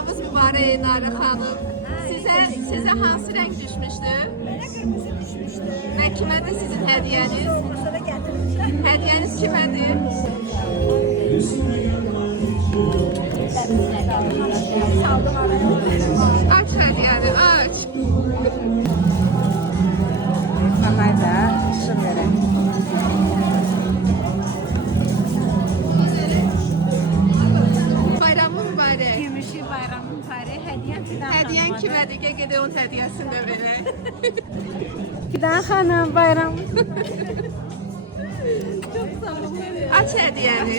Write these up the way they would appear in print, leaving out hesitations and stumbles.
Bayramınız mübarək Nara xanım. Sizə hansı rəng düşmüşdü? Mənə qırmızı düşmüşdü. Və kimədir sizin hədiyyəniz? Bursada gətirmişəm. Hədiyyəniz kimədir? Saldım araya. Aç hədiyyəni, aç. Bakay da işin verin. Bayramın mübarək. Gümüşü bayramın tarih hediyen Fidan Hədiyyən kimədir? Gədə onun hədiyyəsini də verək. Fidan Hanım bayram. Aç hədiyyəni.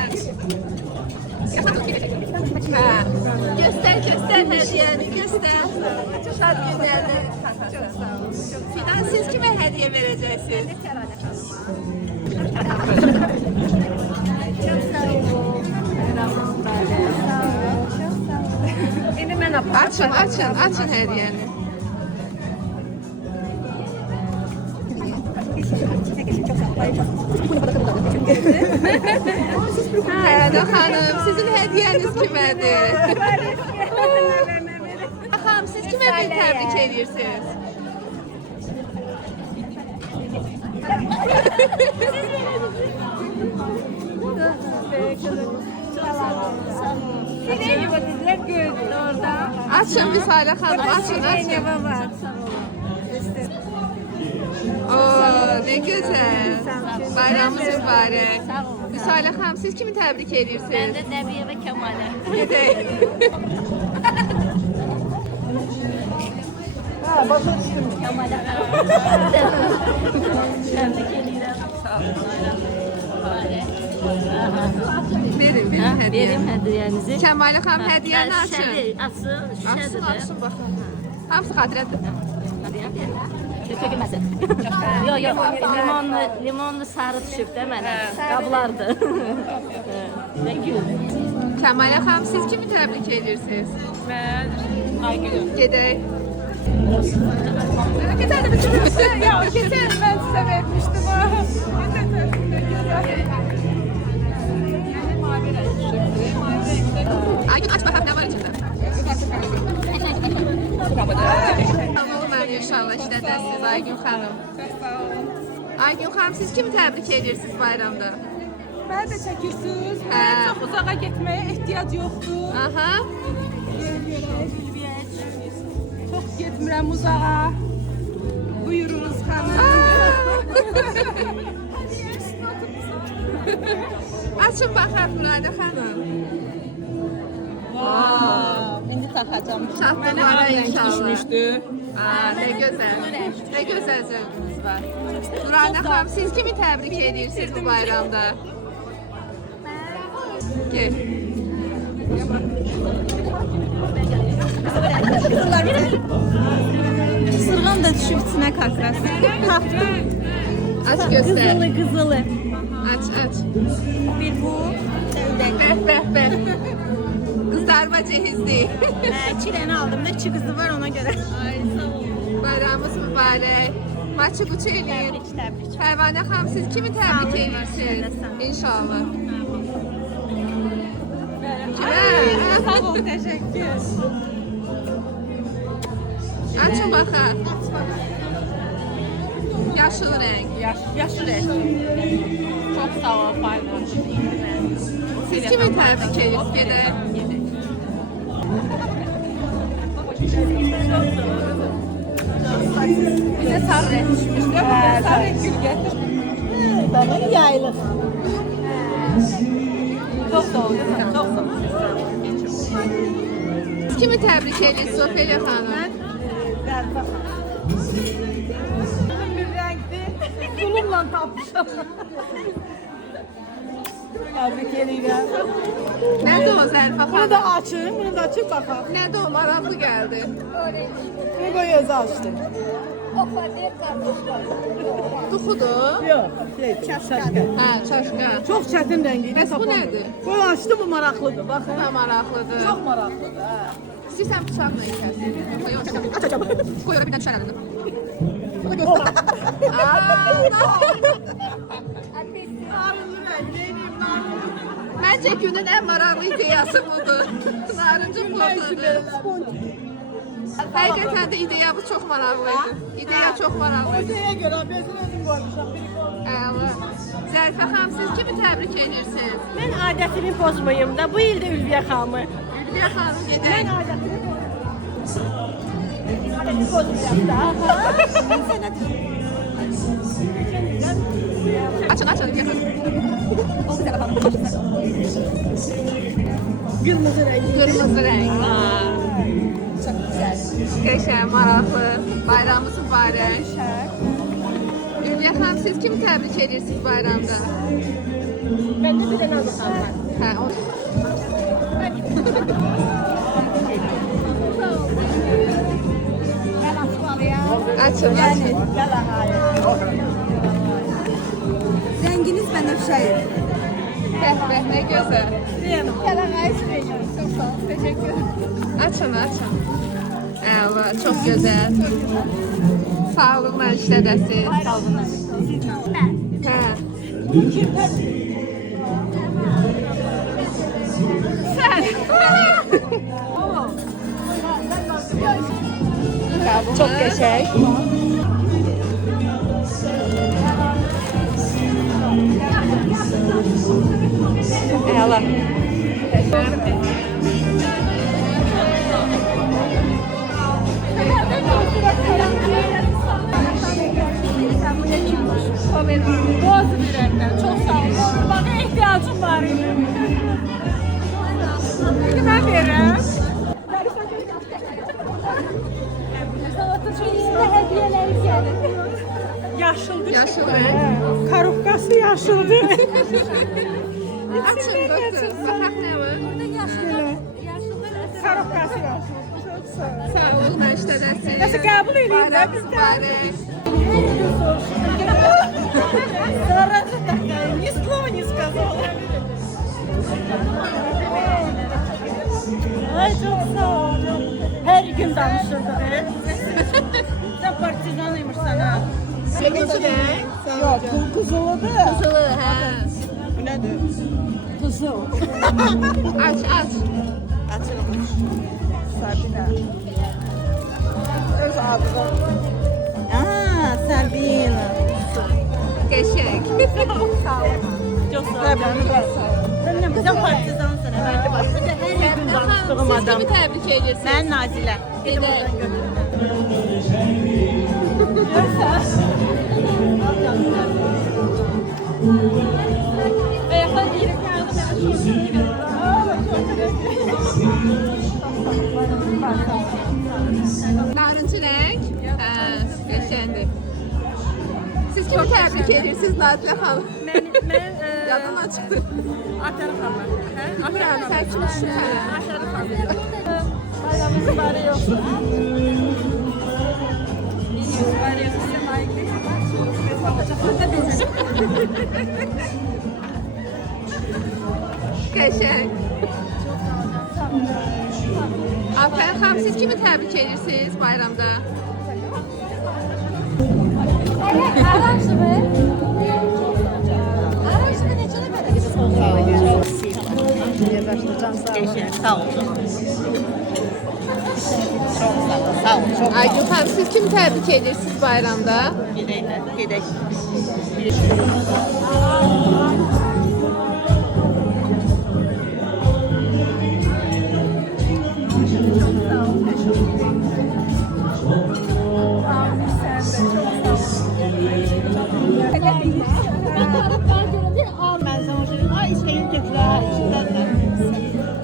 Aç. Hə. Göstər hədiyyəni, göstər. Çox gözəldir. Fidan, siz kimə hədiyyə verəcəksiniz? İndi mən Açın hədiyyəni. Rəna xanım, sizin hədiyyəniz kimədir? Xanım, siz kimə bir təbrik edirsiniz? Sireni var dediler gördün orada. Açın Müsalə xanım, açın. Sireni var. Oo, nə gözəl. Bayramınız mübarək. Müsalə xanım, siz kimi təbrik edirsiniz? Ben de Nebiye ve Kemal'e. Gedək. Kemal'e. Tebrik ediyorum. Sağ olun. Verin Verim hədiyyəni. hediyenizi. Kəmalə xanım, hədiyyəni açın. Açsın. Açsın, açsın, baxın. Hamısı xatirətdir. Tökülməsin. Yok yok. Limonlu sarı düşüb də mənə. Qablardı. Və gül. Kəmalə xanım, siz kimi təbrik edirsiniz? Ben Aygül'üm. Gedək. Geçen de bir ya geçen ben size vermiştim ha. Aygün, aç bakalım, nə var içində? Tamam, mən inşallah işlədəsiniz Aygün xanım. Aygün xanım, siz kimi təbrik edirsiniz bayramda? Ben de çekirsiniz. Ha. Çok uzağa gitmeye ihtiyaç yoktu. Aha. Çok gitmirəm uzağa. Buyurunuz hanım. Açın baxaq Nurayda xanım. İndi taxacağım. Çatdırmağa inşallah. Düşmüşdü. Aa, nə gözəl. Nə gözəl zövqünüz var. Nurayda xanım, siz kimi təbrik edirsiniz bu bayramda? Gel. Sırğan da düşüb içinə kakrası. Tapdım. Aç göstər. Qızılı. Aç. Bir bu. Bəh. Qızlarıma cehizdir. İki dənə aldım da iki qızı var ona görə. Bayramımız mübarək. Maçı quçu eləyin. Təbrik. Pərvanə xanım, siz kimi təbrik Sağ olun, edirsiniz? başlayın. İnşallah. Sağ ol, teşekkür. Açın baxaq. Yaşıl rəng. Yaşlı renk. Çok sağ ol, pardon. Siz kimi təbrik edirsiniz? Gedək. Bize sarı renk düşmüştü. Ben sarı renk gül getir. Bana yayılır. Çok sağ ol, çok sağ ol. Siz kimi təbrik edirsiniz Ofeliya xanım? Bir renkti. Kulumla tapmışım. Tebrik ederim. Nədir o Zərifə Bunu xanım? da açın, bunu da açın bakalım. Nədir o? Maraqlı gəldi. Bunu böyle açtım. Duxudur. Yok, çaşka. Hə, çaşqa. Çok çetin rengi. Bəs bu nədir? Bu açtım, bu maraqlıdır. Bakın. Bu da maraqlıdır. Çok maraqlıdır. Ha. İstəyirsən bıçaqla kəsin. Aç. Qoy ora bir dənə düşərənim. Məncə günün ən maraqlı ideyası budur. Narıncı pozladı. Həqiqətən də ideya bu çox maraqlıydı. İdeya çox maraqlıydı. Əla. Zərifə xanım, siz kimi təbrik edirsiniz? Mən adətimi pozmayım da, bu il də Ülviyə xanımı. Ülviyə xanım gedək. Mən adətimi pozmayım da. Açın, açın, yaxın. Qırmızı rəng. Qırmızı rəng. Çox gözəl. Qəşəng, maraqlı. Bayramımız mübarək. Ülviyə xanım, siz kimi təbrik edirsiniz bayramda? Məndə bir dənə xanım var. Hə, o. Açın, açın. Rənginiz bənövşəyi. Bəh, nə gözəl. Çox sağ olun, təşəkkür ederim. Açın, açın. Əla, çox gözəl. Sağlıqla işlədəsiniz. Sağlıqla. Hə. Sən. Çox qəşəng. Əla. Boz ürəkdən, çox sağ olun. Bana ehtiyacım var idi. İndi mən verirəm. İçində hədiyyələri gəlir. Yaşıldır. Yaşıl rəng. Karobkası yaşıldır. Açın, doktor. Baxaq nə var? Karobkası yaşıldır. Çox sağ olun. Sağlıqla işlədəsiniz. Nəsə qəbul edin də Bayramınız bizdən. mübarək. Ни слова не сказала. Ay çok sağ ol. Her gün danışırdıq. Sen partizanıymışsan ha. Yok, kuzuludur. Qızılı, hə. Bu nedir? Kuzul. Aç, aç. Açılmış. Sabina. Öz adını. Aa, Sabina. Qəşəng. Çok sağ ol. Sen partizansın. Ben de bak. Her gün danıştığım Siz adam. kimi təbrik edirsiniz? Ben Nazile. Gedək. Narıncı rəng? Hə, qəşəngdir. Siz kimi təbrik edirsiniz Nadilə xanım? Ben Yadından çıxdı. Atarım ama. Bilmirəm, sən kimi düşünürsən? Bayramınız mübarək olsun. Mübarək Qəşəng. Afərin xanım, siz kimi təbrik edirsiniz bayramda? Sağ olun. Sağ olun. Çok Aygün xanım, siz kimi təbrik edirsiniz bayramda? Gedək.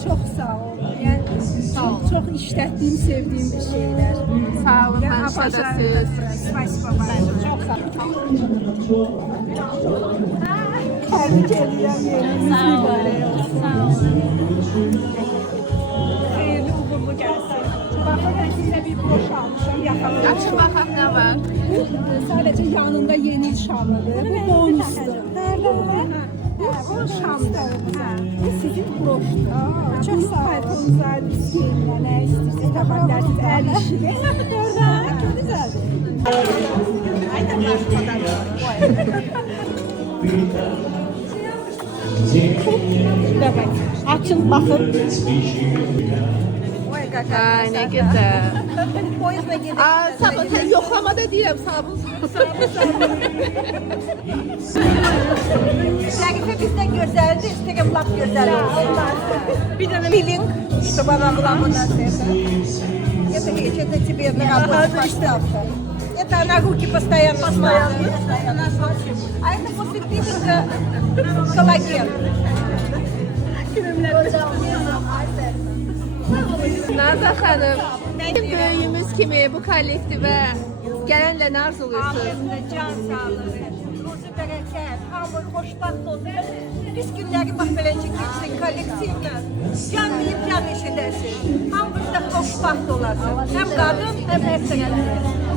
Çox sağ ol. Yəni çox işlətdiyim, sevdiyim bir şeylər. Sağlıqla işlədəsiniz. Spasiba baba. Çox sağ ol. Təbrik edirəm yeriniz mübarək olsun. Sağ olun. Xeyirli, uğurlu gəlsin. Baxıram ki, sizə bir broş almışam, yaxalıram. Açın baxaq nə var? Bu sadəcə yanında yeni il şamıdır. Bu bonusdur. Bu şamdır. Bu sizin broşdur. Çox sağ olun. Paytonuzlar, biskeyimlə, nə istəyirsiniz, tapa bilərsiniz, əl işini. Orada, çok güzeldir. Davay. Açın bakın. Ay ne güzel. Poyuzla gidelim. Aa, sabun, sen yoxlamada deyirəm, sabun. Şərife bizdən gözəldir, istəyirəm lap gözəl olsun. Bir dənə bilin, что бабамla это речь, это тебе на работе поставка. Это она руки постоянно смазывает. А это после пилинга коллаген. Nazan xanım, bizim böyüyümüz kimi bu kollektivə gələnlə nə arzuluyorsunuz? Hamısına can sağlığı, ruzu bərəkət, hamı xoşbaxt olsun. Biz günləri bax beləcə keçsin kollektivlə. Can eşidəsin. Hamımız da xoşbaxt olasın. Hem qadın, hem erkek.